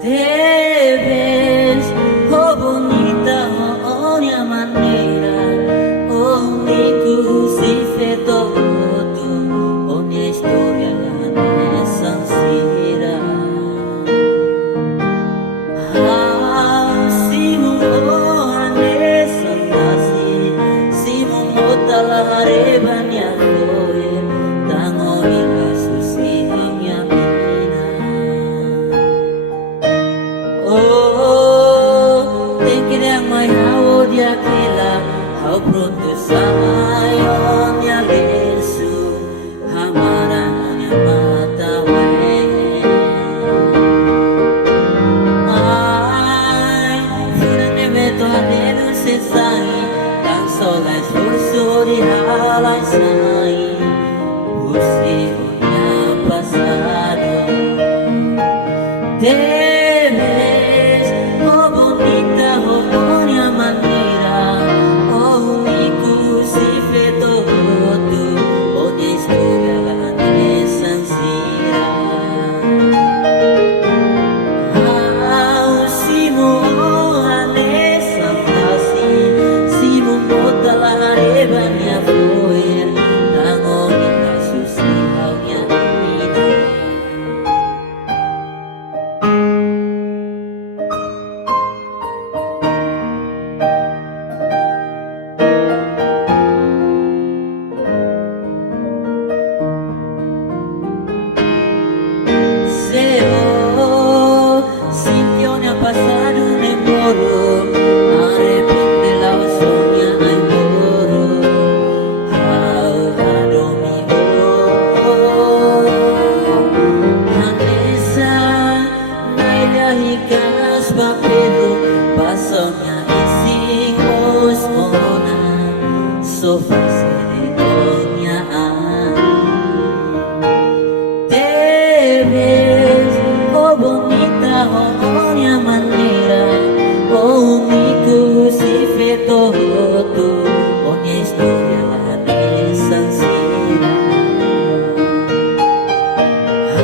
Te ves, oh bonita, oh ogni manera, oh mi così feto tu, ogni storia ne sansira. Ah, simu oh ane santasi, simu motala harebanya koye, tango ila susi hanya mina. Oh, te quería mai hao dia kela, hao pronto samayon ya lesu, hamara nya mata we. Ai, furane me to adeno se sai, tan sola esforzo di halai sai, usi onya pasado. Te ves, oh bonita, oh ogni manera, oh mi così feto tu, ogni storia ne sansira. Ah, simo ane santasi, simo mota la rebanya foyer, tango ina susi haunya ina. Se oh, Sintione ha passato nel moro, arrepende la sogna al moro, hado mi oh, Anessa, naila hikas papelo, pasongnya ising osmona, sofa seredonya Te ves, oh bonita, oh ogni manera, oh mi così feto tu, ogni storia la ne sansira.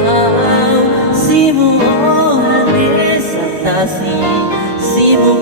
Ah, simu oh ane santasi, simu